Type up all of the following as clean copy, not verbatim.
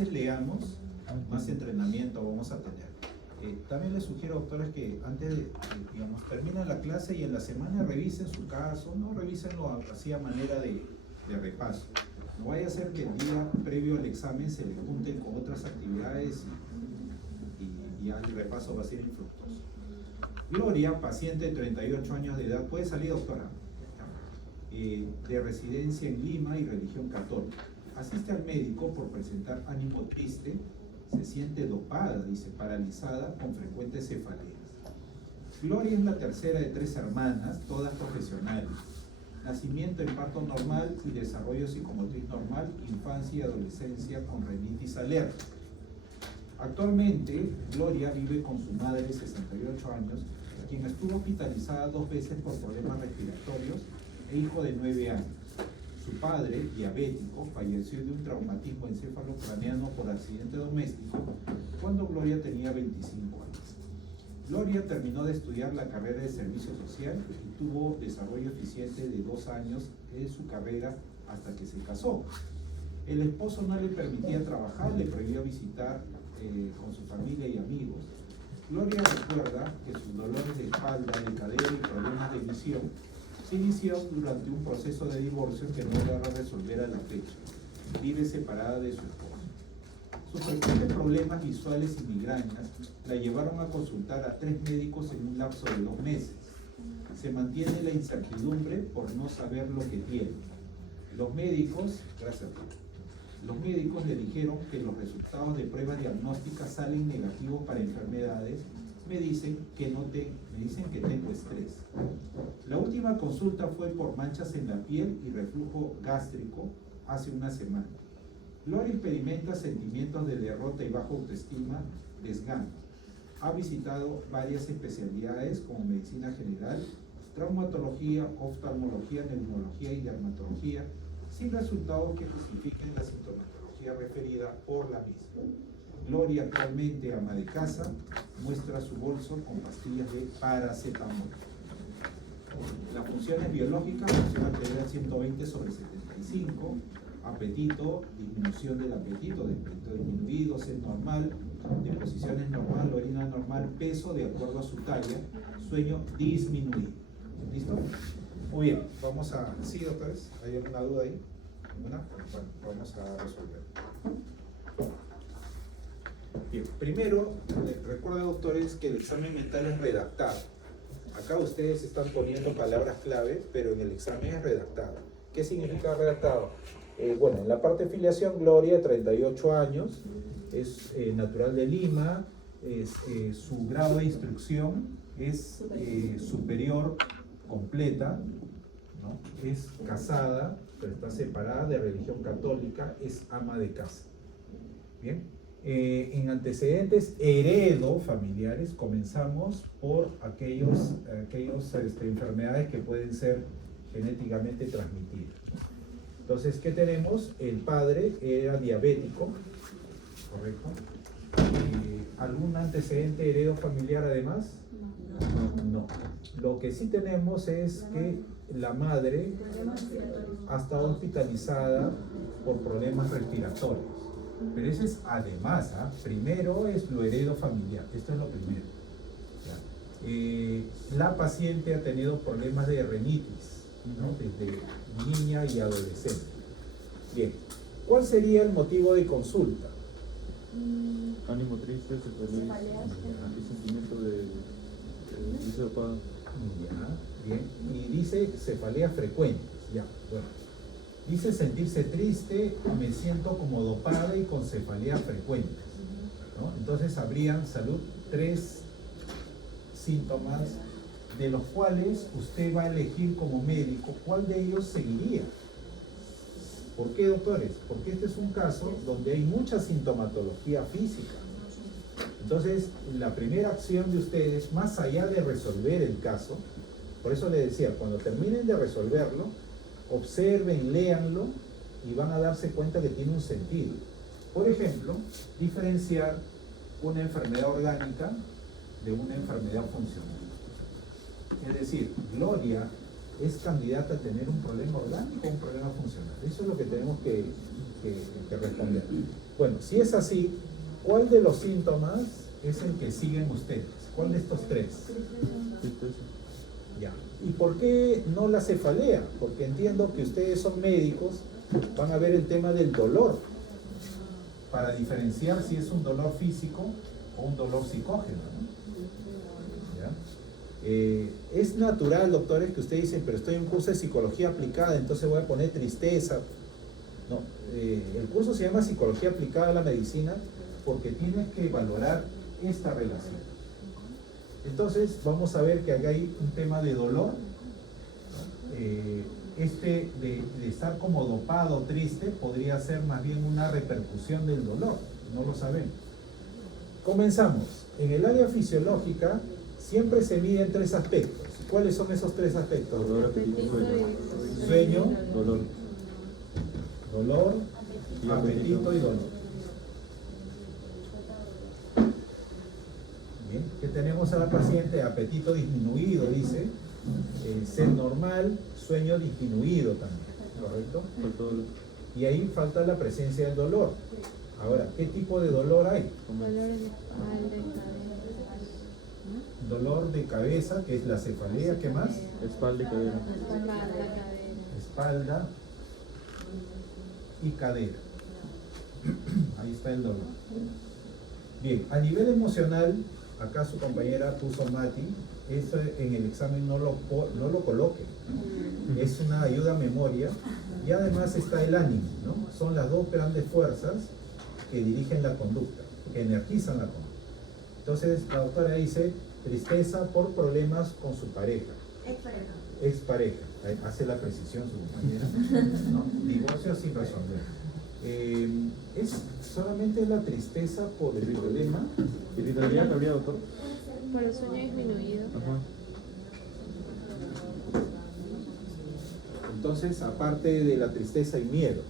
veces leamos, más entrenamiento vamos a tener. También les sugiero, doctores, que antes de, digamos, terminen la clase y en la semana revisen su caso, no revísenlo así a manera de repaso. No vaya a ser que el día previo al examen se le junten con otras actividades y ya el repaso va a ser infructuoso. Gloria, paciente de 38 años de edad, puede salir, doctora, de residencia en Lima y religión católica. Asiste al médico por presentar ánimo triste, se siente dopada, dice, paralizada, con frecuentes cefaleas. Gloria es la tercera de 3 hermanas, todas profesionales. Nacimiento en parto normal y desarrollo psicomotriz normal, infancia y adolescencia con rinitis alérgica. Actualmente, Gloria vive con su madre de 68 años, quien estuvo hospitalizada 2 veces por problemas respiratorios e hijo de 9 años. Su padre, diabético, falleció de un traumatismo encefalocraneano por accidente doméstico cuando Gloria tenía 25 años. Gloria terminó de estudiar la carrera de servicio social y tuvo desarrollo eficiente de 2 años en su carrera hasta que se casó. El esposo no le permitía trabajar, le prohibía visitar con su familia y amigos. Gloria recuerda que sus dolores de espalda, de cadera y problemas de visión se inició durante un proceso de divorcio que no logra resolver a la fecha. Vive separada de su esposo. Sus frecuentes problemas visuales y migrañas la llevaron a consultar a 3 médicos en un lapso de 2 meses. Se mantiene la incertidumbre por no saber lo que tiene. Los médicos, gracias a ti, los médicos le dijeron que los resultados de pruebas diagnósticas salen negativos para enfermedades. Me dicen que tengo estrés. La última consulta fue por manchas en la piel y reflujo gástrico hace una semana. Gloria experimenta sentimientos de derrota y baja autoestima, desgano. Ha visitado varias especialidades como medicina general, traumatología, oftalmología, neurología y dermatología, sin resultados que justifiquen la sintomatología referida por la misma. Gloria, actualmente ama de casa, muestra su bolso con pastillas de paracetamol. Las funciones biológicas, función arterial 120/75, apetito, disminución del apetito disminuido, sed normal, deposiciones normal, orina normal, peso de acuerdo a su talla, sueño disminuido. ¿Listo? Muy bien, vamos a... ¿Sí, doctores? ¿Hay alguna duda ahí? ¿Ninguna? Bueno, vamos a resolver. Bien, primero, recuerden, doctores, que el examen mental es redactado. Acá ustedes están poniendo palabras clave, pero en el examen es redactado. ¿Qué significa redactado? Bueno, en la parte de filiación, Gloria, 38 años, es natural de Lima, su grado de instrucción es superior completa, ¿no? Es casada, pero está separada, de religión católica, es ama de casa. Bien. En antecedentes familiares, comenzamos por aquellas enfermedades que pueden ser genéticamente transmitidas. Entonces, ¿qué tenemos? El padre era diabético, ¿correcto? ¿Algún antecedente heredofamiliar además? No. Lo que sí tenemos es que la madre ha estado hospitalizada por problemas respiratorios. Pero eso es además, primero es lo heredofamiliar, esto es lo primero. La paciente ha tenido problemas de rinitis, ¿no? Desde niña y adolescente. Bien, ¿cuál sería el motivo de consulta? Ánimo triste, cefaleas, sentimiento de dopada. Ya, bien, y dice cefaleas frecuentes, ya, bueno. Dice sentirse triste, me siento como dopada y con cefaleas frecuentes, ¿no? Entonces habrían, salud, 3 síntomas de los cuales usted va a elegir como médico cuál de ellos seguiría. ¿Por qué, doctores? Porque este es un caso donde hay mucha sintomatología física. Entonces, la primera acción de ustedes, más allá de resolver el caso, por eso les decía, cuando terminen de resolverlo, observen, léanlo y van a darse cuenta que tiene un sentido. Por ejemplo, diferenciar una enfermedad orgánica de una enfermedad funcional. Es decir, Gloria es candidata a tener un problema orgánico o un problema funcional. Eso es lo que tenemos que que responder. Bueno, si es así, ¿cuál de los síntomas es el que siguen ustedes? ¿Cuál de estos tres? Ya. ¿Y por qué no la cefalea? Porque entiendo que ustedes son médicos, van a ver el tema del dolor, para diferenciar si es un dolor físico o un dolor psicógeno, ¿no? ¿Ya? Es natural, doctores, que ustedes dicen, pero estoy en un curso de psicología aplicada, entonces voy a poner tristeza. No, el curso se llama Psicología Aplicada a la Medicina porque tienes que valorar esta relación. Entonces vamos a ver que acá hay un tema de dolor, ¿no? De estar como dopado, triste, podría ser más bien una repercusión del dolor, no lo sabemos. Comenzamos. En el área fisiológica siempre se miden tres aspectos. ¿Cuáles son esos tres aspectos? Dolor, apetito, Sueño, dolor. Dolor, apetito y dolor. Bien, que tenemos a la paciente apetito disminuido, dice, sed normal, sueño disminuido también, ¿correcto? Y ahí falta la presencia del dolor. Ahora, ¿qué tipo de dolor hay? Dolor de espalda y cadera. Dolor de cabeza, que es la cefalea, ¿qué más? Espalda y cadera. Espalda, cadera. Espalda y cadera. Ahí está el dolor. Bien, a nivel emocional, acá su compañera puso Mati, eso en el examen no lo coloque, es una ayuda a memoria, y además está el ánimo, ¿no? Son las dos grandes fuerzas que dirigen la conducta, que energizan la conducta. Entonces la doctora dice tristeza por problemas con su pareja. Expareja, hace la precisión su compañera, ¿no? Divorcio sin resolver. ¿Es solamente la tristeza por el problema? ¿Irritabilidad habría, doctor? Por el sueño disminuido. Ajá. Entonces, aparte de la tristeza hay miedo,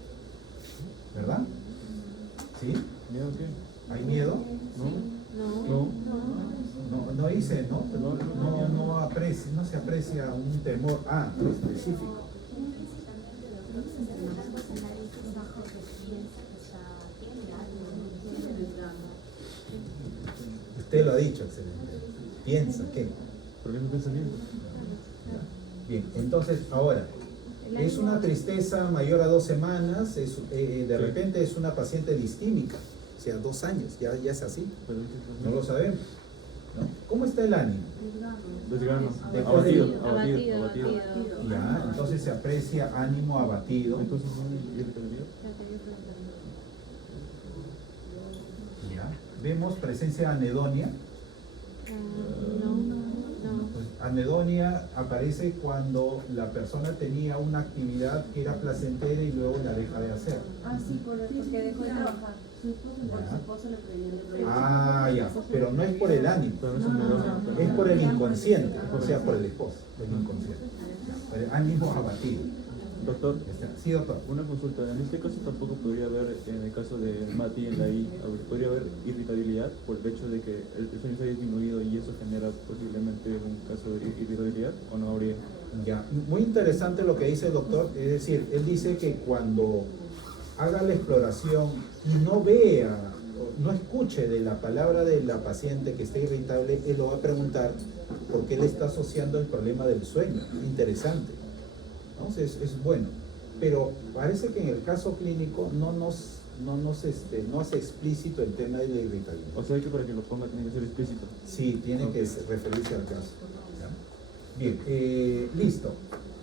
¿verdad? ¿Sí? ¿Miedo qué? ¿Hay miedo? No. No dice, ¿no? No se aprecia un temor específico. Usted lo ha dicho, excelente. Piensa, ¿qué? ¿Problema de pensamiento? Bien, entonces, ahora, es una tristeza mayor a 2 semanas, de repente es una paciente distímica, o sea, 2 años, ya es así, no lo sabemos, ¿no? ¿Cómo está el ánimo? Desgano, Abatido. Ya, entonces se aprecia ánimo abatido. Entonces, ¿no hay irritabilidad? Ya. Vemos presencia de anedonia. No. Pues, anedonia aparece cuando la persona tenía una actividad que era placentera y luego la deja de hacer. Sí, porque dejó de trabajar. Su esposo le pedía. Ya, pero no es por el ánimo, es por el inconsciente, o sea, por el esposo, el inconsciente. Ya, el ánimo abatido. Doctor, Sí, doctor. una consulta. En este caso tampoco podría haber, en el caso de Mati en la I, podría haber irritabilidad por el hecho de que el sueño se ha disminuido y eso genera posiblemente un caso de irritabilidad, ¿o no habría? Ya, muy interesante lo que dice el doctor, es decir, él dice que cuando haga la exploración y no vea, no escuche de la palabra de la paciente que está irritable, él lo va a preguntar porque él está asociando el problema del sueño. Interesante. Entonces es bueno, pero parece que en el caso clínico no hace explícito el tema de la irritabilidad. O sea que para que lo ponga tiene que ser explícito. Sí, tiene que referirse al caso. ¿Ya? Bien, listo.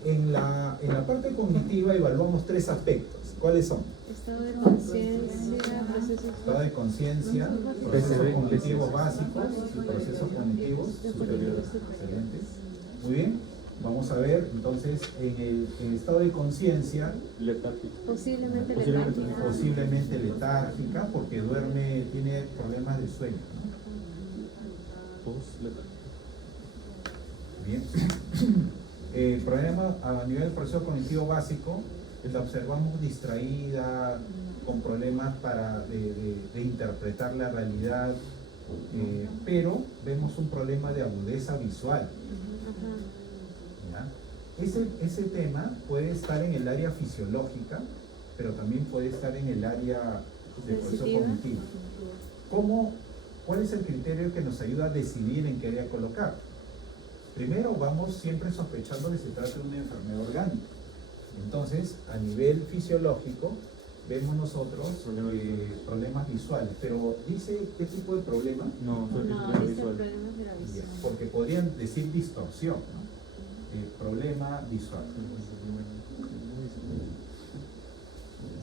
En la parte cognitiva evaluamos 3 aspectos. ¿Cuáles son? Estado de conciencia, procesos. Estado de conciencia, procesos cognitivos básicos y procesos cognitivos superiores. Excelente. Muy bien. Vamos a ver, entonces, en el estado de conciencia, Posiblemente letárgica, porque tiene problemas de sueño, ¿no? Bien. El problema a nivel del proceso cognitivo básico, la observamos distraída, con problemas de interpretar la realidad, pero vemos un problema de agudeza visual. ¿Ya? Ese tema puede estar en el área fisiológica, pero también puede estar en el área de proceso Sensitiva. cognitivo. ¿Cuál es el criterio que nos ayuda a decidir en qué área colocar? Primero, vamos siempre sospechando que se trata de una enfermedad orgánica. Entonces, a nivel fisiológico, vemos nosotros problemas visuales. Pero, ¿dice qué tipo de problema? No, solo No, es dice visual. problemas de la Ya, visión. porque podrían decir distorsión, ¿no? Problema visual.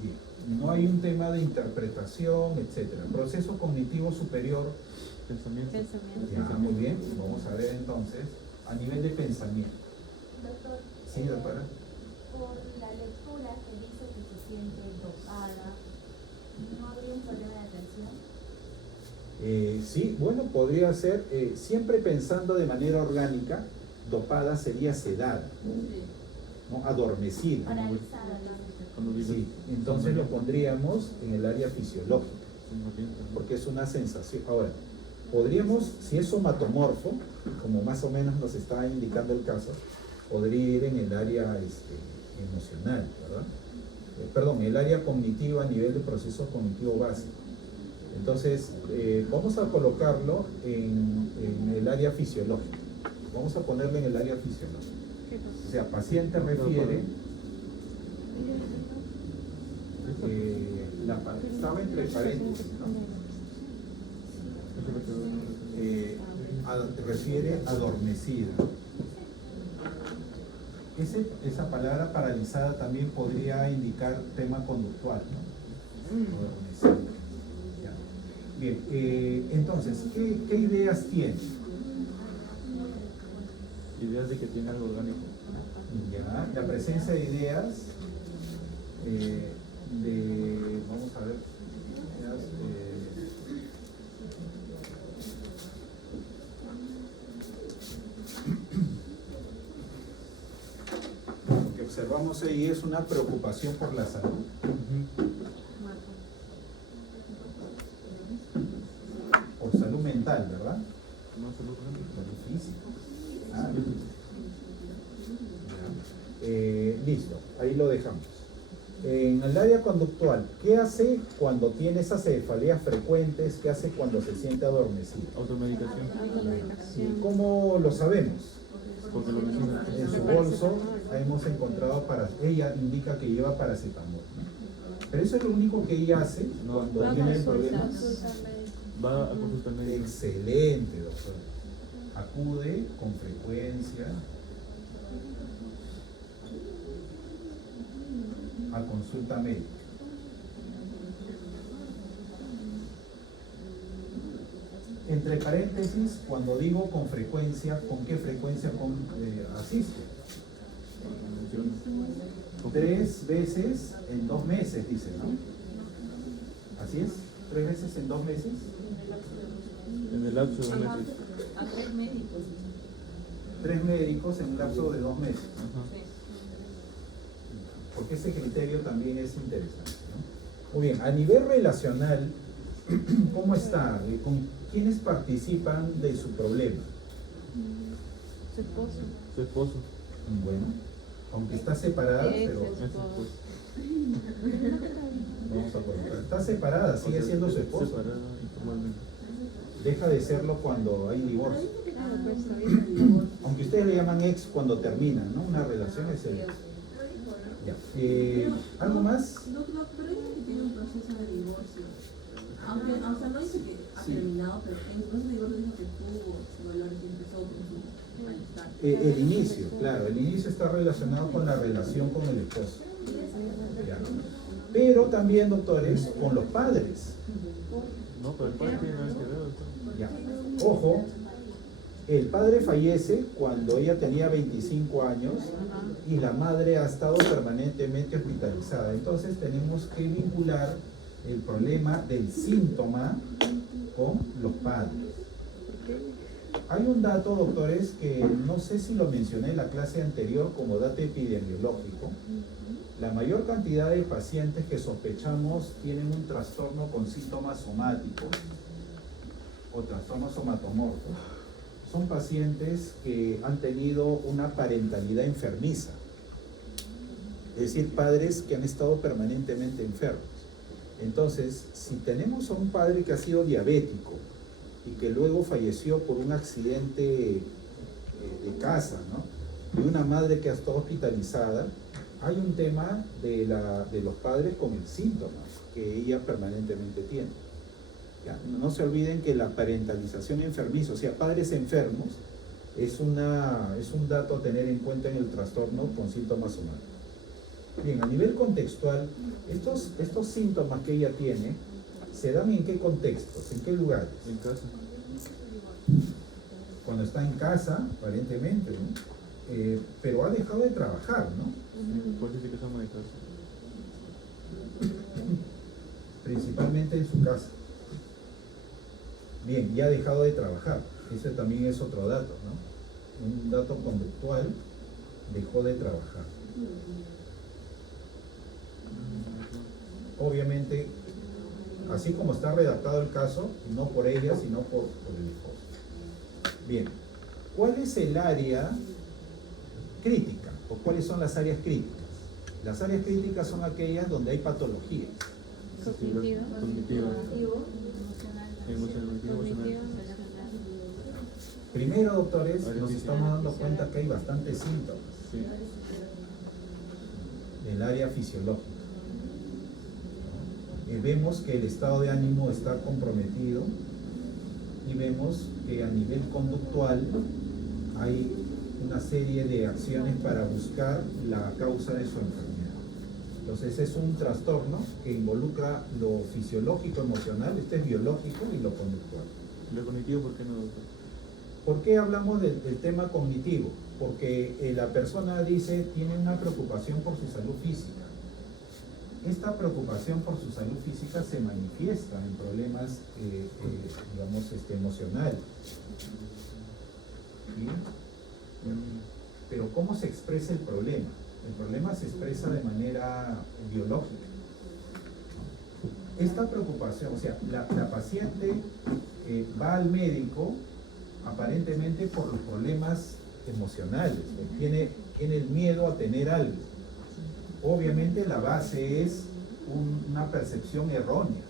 Bien. No hay un tema de interpretación, etcétera. Proceso cognitivo superior. Pensamiento. Pensamiento. Ya, muy bien. Vamos a ver entonces a nivel de pensamiento. Doctor, Sí, doctora. por la lectura que dice que se siente dopada, ¿no habría un problema de atención? Sí, bueno, podría ser, siempre pensando de manera orgánica, dopada sería sedada, ¿no? Adormecida. Paralizada, dice. Cuando dice Sí, entonces lo pondríamos en el área fisiológica, somnoliento, ¿no? porque es una sensación. Ahora, podríamos, si es somatomorfo, como más o menos nos está indicando el caso, podría ir en el área emocional, ¿verdad? Perdón, el área cognitiva a nivel de proceso cognitivo básico. Entonces, vamos a colocarlo en el área fisiológica. Vamos a ponerlo en el área fisiológica. ¿Qué pasa? O sea, paciente refiere, estaba entre paréntesis, ¿no? Eso es lo que- Refiere adormecida. Esa palabra paralizada también podría indicar tema conductual, ¿no? Adormecida. Ya. Bien, entonces, ¿qué ideas tiene? Ideas de que tiene algo orgánico. Ya, la presencia de ideas vamos a ver, ideas, lo que observamos ahí es una preocupación por la salud. Por salud mental, ¿verdad? No, salud orgánica. Salud física. Ah, ya. Listo, ahí lo dejamos. En el área conductual, ¿qué hace cuando tiene esas cefaleas frecuentes? ¿Qué hace cuando se siente adormecido? Automedicación. Automedicación. ¿Cómo lo sabemos? Porque lo menciona. En su bolso hemos encontrado ella indica que lleva paracetamol, ¿no? Pero eso es lo único que ella hace No, cuando va a tiene consulta. problemas. Va a consulta médica. Excelente, doctor. Acude con frecuencia a consulta médica. Entre paréntesis, cuando digo con frecuencia, ¿con qué frecuencia asiste? Menciona. 3 veces en 2 meses, dice, ¿no? ¿Así es? 3 veces en 2 meses. En el lapso de meses. A 3 médicos. 3 médicos en un lapso de 2 meses. Ajá. Porque ese criterio también es interesante, ¿no? Muy bien, a nivel relacional, ¿cómo está? ¿Con quiénes participan de su problema? Su esposo. Su esposo. Bueno, aunque está separada, Ex pero Es su esposo. esposo. vamos a colocar. Está separada, sigue siendo su esposo. Separada informalmente. Deja de serlo cuando hay divorcio. Claro, pues está bien. Aunque ustedes le llaman ex cuando terminan, ¿no? Una relación es el ex. Ya. ¿Algo más? Doctor, pero dice que tiene un proceso de divorcio. Aunque, o sea, no dice que ha Sí. terminado, pero en el proceso de divorcio dijo que tuvo su dolor y que empezó con su malestar. El inicio, claro, el inicio está relacionado con la relación con el esposo. Ya. Pero también, doctores, con los padres. No, pero el padre tiene nada que ver, doctor. Ya. Ojo, el padre fallece cuando ella tenía 25 años y la madre ha estado permanentemente hospitalizada. Entonces tenemos que vincular el problema del síntoma con los padres. Hay un dato, doctores, que no sé si lo mencioné en la clase anterior como dato epidemiológico. La mayor cantidad de pacientes que sospechamos tienen un trastorno con síntomas somáticos o trastornos somatomorfos. Son pacientes que han tenido una parentalidad enfermiza. es decir, padres que han estado permanentemente enfermos. Entonces, si tenemos a un padre que ha sido diabético y que luego falleció por un accidente de casa, ¿no? Y una madre que ha estado hospitalizada, hay un tema de los padres con el síntoma que ella permanentemente tiene. ¿Ya? No se olviden que la parentalización enfermiza, o sea, padres enfermos, es un dato a tener en cuenta en el trastorno con síntomas humanos. Bien, a nivel contextual, estos síntomas que ella tiene, ¿se dan en qué contextos? ¿En qué lugares? En casa. Cuando está en casa, aparentemente, ¿no? Pero ha dejado de trabajar, ¿no? Por eso sí que estamos de casa. Principalmente en su casa. Bien, ya ha dejado de trabajar. Ese también es otro dato, ¿no? Un dato conductual, dejó de trabajar. Obviamente, así como está redactado el caso, no por ella, sino por el esposo. Bien, ¿cuál es el área crítica? ¿O cuáles son las áreas críticas? Las áreas críticas son aquellas donde hay patologías. Cognitiva. Cognitiva. Cognitiva. Primero, doctores, nos estamos dando cuenta que hay bastantes síntomas Sí. del área fisiológica. Vemos que el estado de ánimo está comprometido y vemos que a nivel conductual hay una serie de acciones para buscar la causa de su enfermedad. Entonces es un trastorno que involucra lo fisiológico, emocional, este es biológico y lo conductual. Lo cognitivo, ¿por qué no, doctor? ¿Por qué hablamos del tema cognitivo? Porque la persona dice tiene una preocupación por su salud física. Esta preocupación por su salud física se manifiesta en problemas, digamos, emocionales. ¿Sí? Pero ¿cómo se expresa el problema? El problema se expresa de manera biológica. Esta preocupación, o sea, la paciente va al médico aparentemente por los problemas emocionales, tiene el miedo a tener algo. Obviamente la base es una percepción errónea,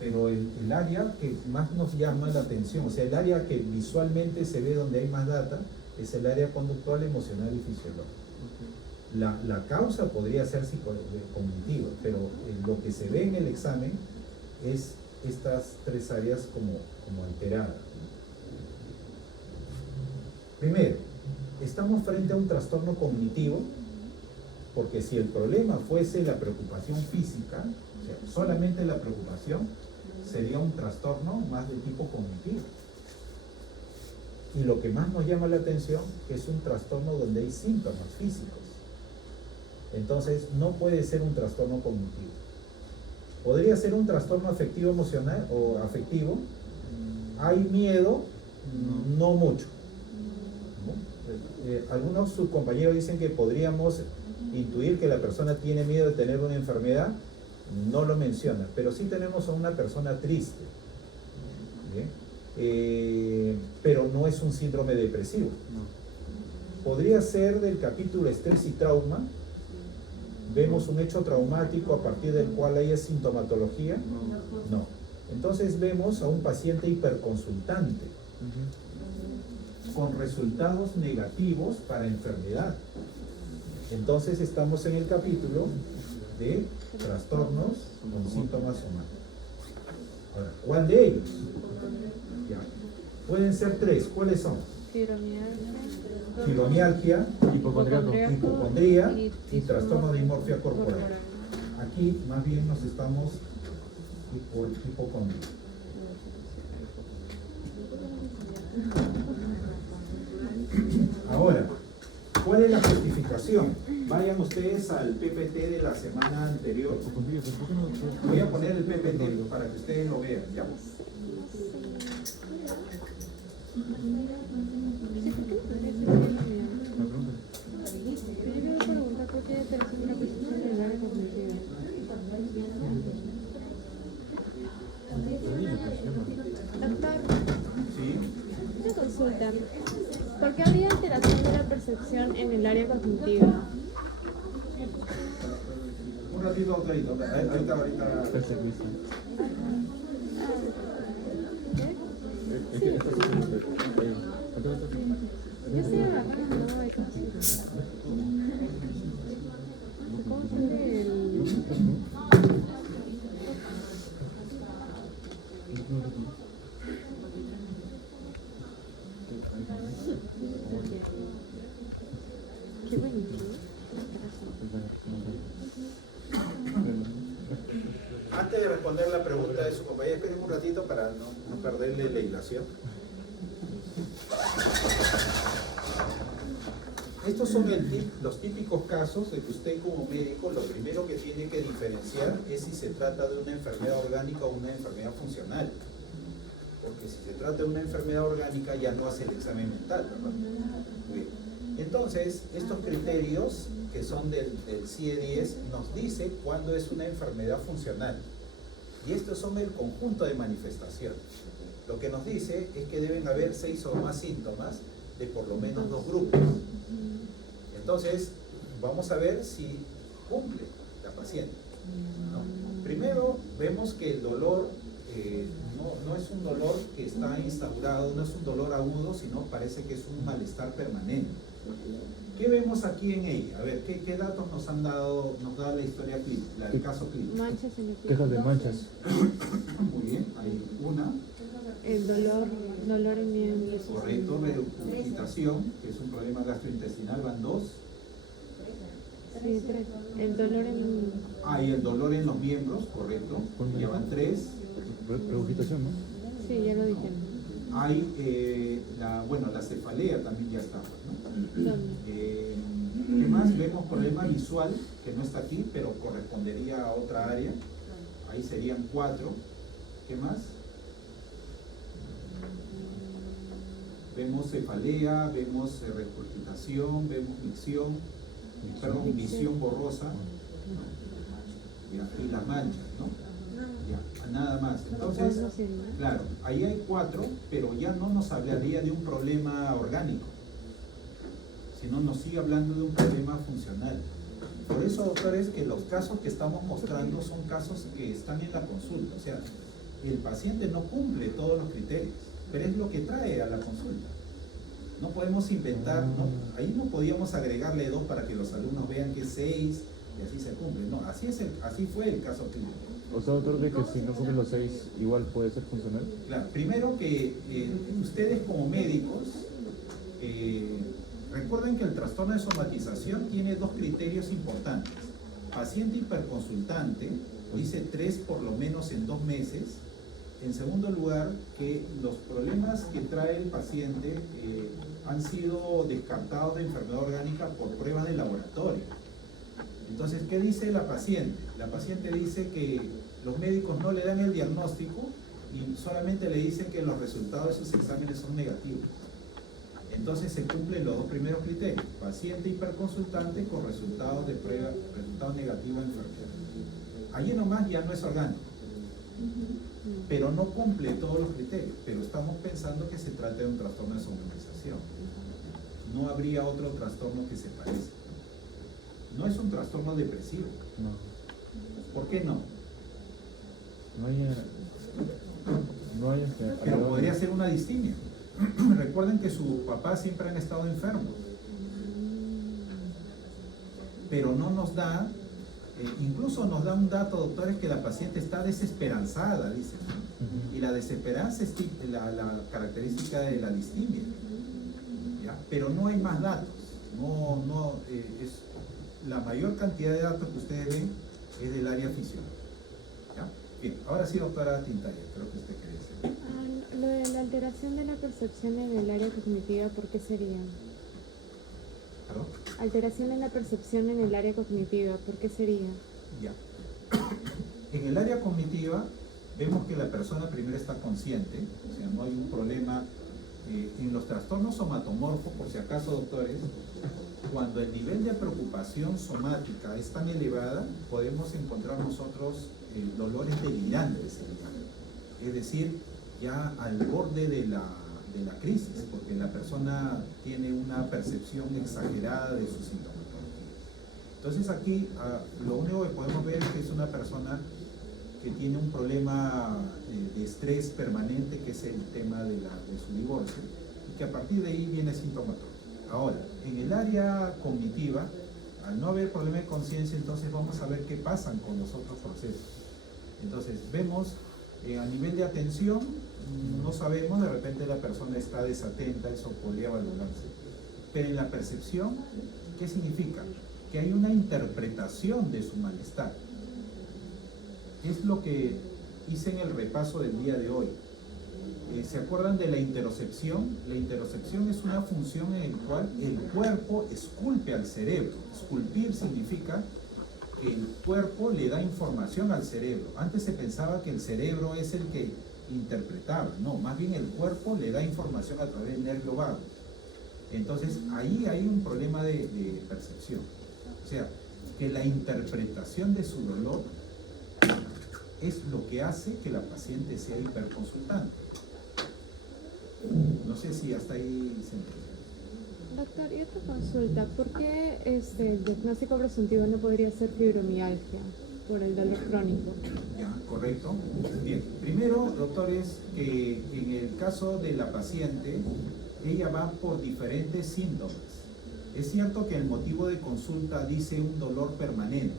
pero el área que más nos llama la atención, o sea, el área que visualmente se ve donde hay más data, es el área conductual, emocional y fisiológica. La causa podría ser cognitiva, pero lo que se ve en el examen es estas tres áreas como alteradas. Primero, estamos frente a un trastorno cognitivo, porque si el problema fuese la preocupación física, o sea, solamente la preocupación, sería un trastorno más de tipo cognitivo. Y lo que más nos llama la atención es un trastorno donde hay síntomas físicos. Entonces, no puede ser un trastorno cognitivo. ¿Podría ser un trastorno afectivo emocional o afectivo? ¿Hay miedo? No mucho. ¿No? Algunos sus compañeros dicen que podríamos intuir que la persona tiene miedo de tener una enfermedad, no lo menciona, pero sí tenemos a una persona triste, pero no es un síndrome depresivo. No. Podría ser del capítulo estrés y trauma. Vemos un hecho traumático a partir del cual haya sintomatología. No. Entonces vemos a un paciente hiperconsultante con resultados negativos para enfermedad. Entonces estamos en el capítulo de trastornos con síntomas humanos. Ahora, ¿cuál de ellos? Ya. Pueden ser tres. ¿Cuáles son? Fibromialgia, hipocondría y trastorno de dimorfia corporal. Aquí más bien nos estamos por hipocondría. Ahora, ¿cuál es la justificación? Vayan ustedes al PPT de la semana anterior. Voy a poner el PPT para que ustedes lo vean. ¿Ya? Una consulta. ¿Por qué habría alteración de la percepción en el área cognitiva? ratito, doctorito. Ahorita. Perfecto, listo. ¿Qué? Es que esta es Yo estoy agarrando, ¿no? ¿Cómo sale el...? Qué bonito. Antes de responder la pregunta de su compañera, esperen un ratito para no perderle la hilación. Estos son los típicos casos de que usted como médico lo primero que tiene que diferenciar es si se trata de una enfermedad orgánica o una enfermedad funcional. Porque si se trata de una enfermedad orgánica ya no hace el examen mental, ¿verdad? Bien. Entonces, estos criterios que son del CIE-10 nos dice cuándo es una enfermedad funcional. Y estos son el conjunto de manifestaciones. Lo que nos dice es que deben haber 6 o más síntomas de por lo menos 2 grupos. Entonces, vamos a ver si cumple la paciente, ¿no? Primero, vemos que el dolor no es un dolor que está instaurado, no es un dolor agudo, sino parece que es un malestar permanente. ¿Qué vemos aquí en ella? A ver, ¿qué datos nos da la historia clínica, el caso clínico? Manchas en el pie. Quejas de manchas. Muy bien, hay una. El dolor en miembros. Correcto, regurgitación, que es un problema gastrointestinal, van 2. Sí, 3. El dolor en... Hay el dolor en los miembros, correcto, ya van 3. Regurgitación, ¿no? Sí, ya lo dijeron. Hay la cefalea también ya está, ¿no? ¿Dónde? ¿Qué más? Vemos problema visual, que no está aquí, pero correspondería a otra área. Ahí serían 4. ¿Qué más? Vemos cefalea, vemos regurgitación, vemos visión borrosa, ¿no? Ya, y las manchas, ¿no? Ya, nada más. Entonces, claro, ahí hay 4, pero ya no nos hablaría de un problema orgánico, sino nos sigue hablando de un problema funcional. Por eso, doctores, que los casos que estamos mostrando son casos que están en la consulta. O sea, el paciente no cumple todos los criterios, pero es lo que trae a la consulta. No podemos inventar, ¿no? Ahí no podíamos agregarle 2 para que los alumnos vean que es 6 y así se cumple. No, así fue el caso clínico. O sea, doctor, de que si no cumplen los 6, igual puede ser funcional. Claro, primero que ustedes como médicos, recuerden que el trastorno de somatización tiene 2 criterios importantes. Paciente hiperconsultante, dice 3 por lo menos en 2 meses. En segundo lugar, que los problemas que trae el paciente han sido descartados de enfermedad orgánica por pruebas de laboratorio. Entonces, ¿qué dice la paciente? La paciente dice que los médicos no le dan el diagnóstico y solamente le dicen que los resultados de sus exámenes son negativos. Entonces se cumplen los 2 primeros criterios: paciente hiperconsultante con resultados de prueba, resultados negativos de enfermedad. Allí nomás ya no es orgánico, pero no cumple todos los criterios, pero estamos pensando que se trata de un trastorno de somatización. No habría otro trastorno que se parezca. No es un trastorno depresivo. No. ¿Por qué no? No hay Pero podría ser una distimia. Recuerden que sus papás siempre han estado enfermos. Pero no nos da, incluso nos da un dato, doctores, que la paciente está desesperanzada, dicen. Y la desesperanza es la característica de la distimia. ¿Ya? Pero no hay más datos. La mayor cantidad de datos que ustedes ven es del área fisiológica. ¿Ya? Bien, ahora sí, doctora Tintaya, creo que usted quería decir. Lo de la alteración de la percepción en el área cognitiva, ¿por qué sería? ¿Perdón? Alteración en la percepción en el área cognitiva, ¿por qué sería? Ya. En el área cognitiva vemos que la persona primero está consciente, o sea, no hay un problema. En los trastornos somatomorfos, por si acaso, doctores, cuando el nivel de preocupación somática es tan elevada, podemos encontrar nosotros dolores delirantes, es decir, ya al borde de la crisis, porque la persona tiene una percepción exagerada de su sintomatología. Entonces aquí lo único que podemos ver es que es una persona que tiene un problema de estrés permanente, que es el tema de su divorcio, y que a partir de ahí viene sintomatología. Ahora, en el área cognitiva, al no haber problema de conciencia, entonces vamos a ver qué pasan con los otros procesos. Entonces vemos a nivel de atención, no sabemos, de repente la persona está desatenta, eso podría valorarse. Pero en la percepción, ¿qué significa? Que hay una interpretación de su malestar. Es lo que hice en el repaso del día de hoy. ¿Se acuerdan de la interocepción? La interocepción es una función en la cual el cuerpo esculpe al cerebro. Esculpir significa que el cuerpo le da información al cerebro. Antes se pensaba que el cerebro es el que interpretaba. No, más bien el cuerpo le da información a través del nervio vago. Entonces ahí hay un problema de percepción. O sea, que la interpretación de su dolor es lo que hace que la paciente sea hiperconsultante. No sé si hasta ahí se entiende. Doctor, y otra consulta, ¿por qué el diagnóstico presuntivo no podría ser fibromialgia por el dolor crónico? Ya, correcto. Bien, primero, doctor, es que en el caso de la paciente, ella va por diferentes síntomas. Es cierto que el motivo de consulta dice un dolor permanente,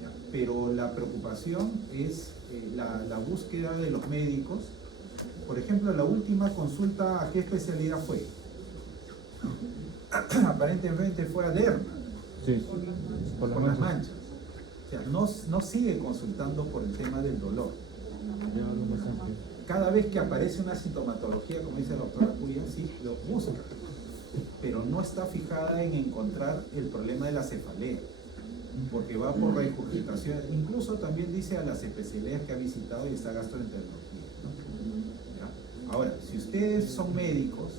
¿ya? Pero la preocupación es la búsqueda de los médicos. Por ejemplo, la última consulta, ¿a qué especialidad fue? Aparentemente fue a derma, Sí, por las manchas. O sea, no sigue consultando por el tema del dolor. Ya algo más amplio. Cada vez que aparece una sintomatología, como dice la doctora Puya, sí, lo busca, pero no está fijada en encontrar el problema de la cefalea, porque va por regurgitación. Incluso también dice a las especialidades que ha visitado y está gastroenterología, ¿no? ¿Ya? Ahora, si ustedes son médicos,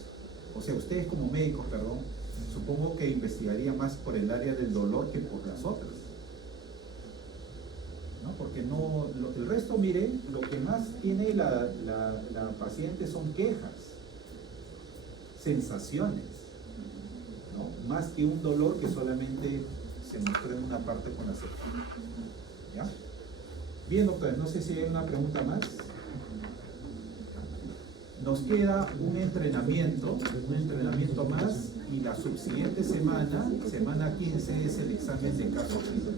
o sea, ustedes como médicos, perdón, supongo que investigaría más por el área del dolor que por las otras, ¿no? Porque el resto, mire, lo que más tiene la paciente son quejas, sensaciones, ¿no? Más que un dolor que solamente se mostró en una parte con la cefalea. ¿Ya? Bien, doctor, no sé si hay una pregunta más. Nos queda un entrenamiento más, y la subsiguiente semana, semana 15, es el examen de caso clínico.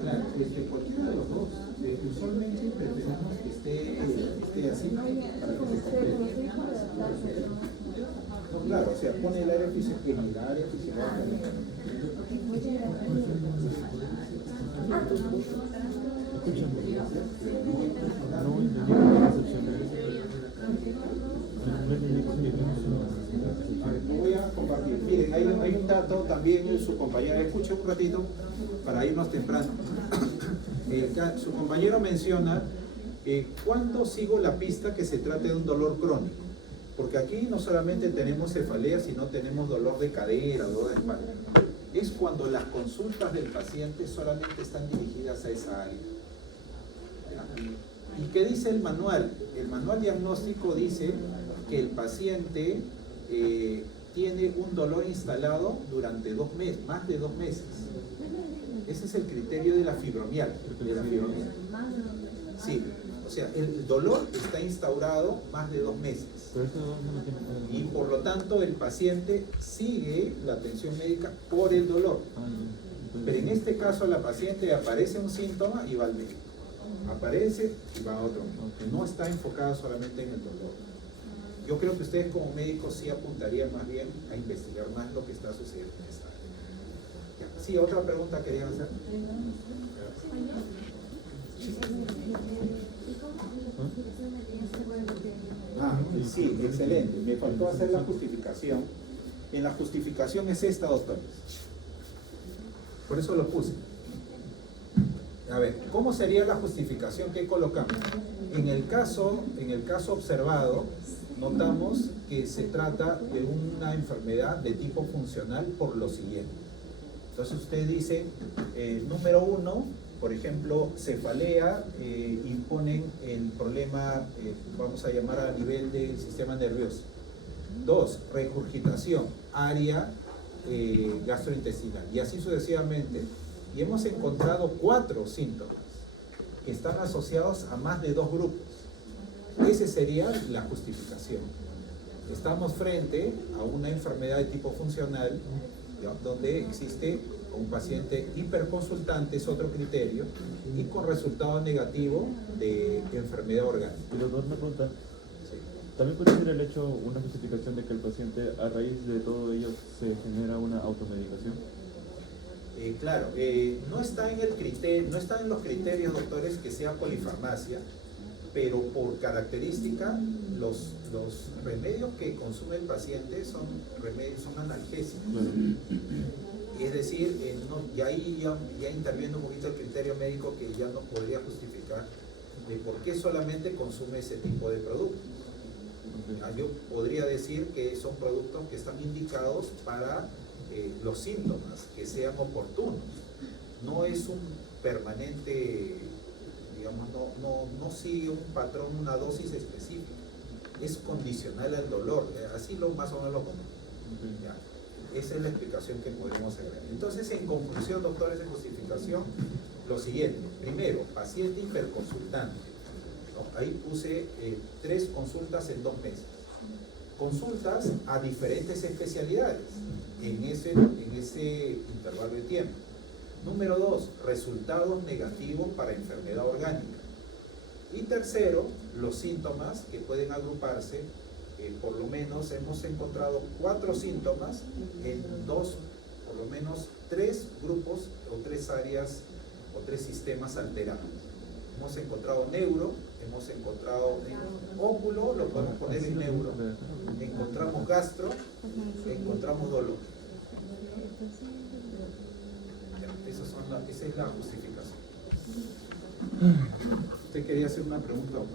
Claro, cualquiera de los dos. Usualmente preferimos que esté así para que se complete. No, claro, o sea, pone el área fisiológica y la área fisiológica. Voy a compartir. Miren, hay un dato también, su compañera, escucha un ratito para irnos temprano. Su compañero menciona ¿cuándo sigo la pista que se trate de un dolor crónico? Porque aquí no solamente tenemos cefalea, sino tenemos dolor de cadera, dolor de espalda. Es cuando las consultas del paciente solamente están dirigidas a esa área. ¿Y qué dice el manual? El manual diagnóstico dice que el paciente tiene un dolor instalado durante 2 meses, más de 2 meses. Ese es el criterio de la fibromialgia. Sí, o sea, el dolor está instaurado más de 2 meses. Y por lo tanto el paciente sigue la atención médica por el dolor. Pero en este caso la paciente aparece un síntoma y va al médico. Aparece y va a otro. No está enfocada solamente en el dolor. Yo creo que ustedes como médicos sí apuntarían más bien a investigar más lo que está sucediendo en esta área. Sí, otra pregunta querían hacer. Sí, excelente. Me faltó hacer la justificación. En la justificación es esta, doctores. Por eso lo puse. A ver, ¿cómo sería la justificación que colocamos? En el caso observado, notamos que se trata de una enfermedad de tipo funcional por lo siguiente. Entonces usted dice, número 1, por ejemplo, cefalea, imponen el problema, vamos a llamar a nivel del sistema nervioso. 2, regurgitación, área gastrointestinal, y así sucesivamente. Y hemos encontrado 4 síntomas que están asociados a más de 2 grupos. Esa sería la justificación. Estamos frente a una enfermedad de tipo funcional, ¿ya?, donde existe un paciente hiperconsultante, es otro criterio, y con resultado negativo de enfermedad orgánica. Y doctor, una pregunta. Sí. ¿También puede ser el hecho una justificación de que el paciente, a raíz de todo ello, se genera una automedicación? Claro, no está en el criterio, no está en los criterios, doctores, que sea polifarmacia, pero por característica los remedios que consume el paciente son analgésicos. Es decir, y ahí ya interviene un poquito el criterio médico, que ya no podría justificar de por qué solamente consume ese tipo de productos. Yo podría decir que son productos que están indicados para los síntomas que sean oportunos. No es un permanente, digamos, no sigue un patrón, una dosis específica, es condicional al dolor, así más o menos lo conozco. Esa es la explicación que podemos agregar. Entonces, en conclusión, doctores, de justificación, lo siguiente: primero, paciente hiperconsultante, ¿no? Ahí puse 3 consultas en 2 meses, consultas a diferentes especialidades en ese intervalo de tiempo. Número 2, resultados negativos para enfermedad orgánica. Y tercero, los síntomas que pueden agruparse, por lo menos hemos encontrado 4 síntomas en por lo menos 3 grupos o 3 áreas o 3 sistemas alterados. Hemos encontrado neuro, hemos encontrado óculo, lo podemos poner en neuro, encontramos gastro, encontramos dolor. Esa es la justificación. ¿Usted quería hacer una pregunta? Bueno.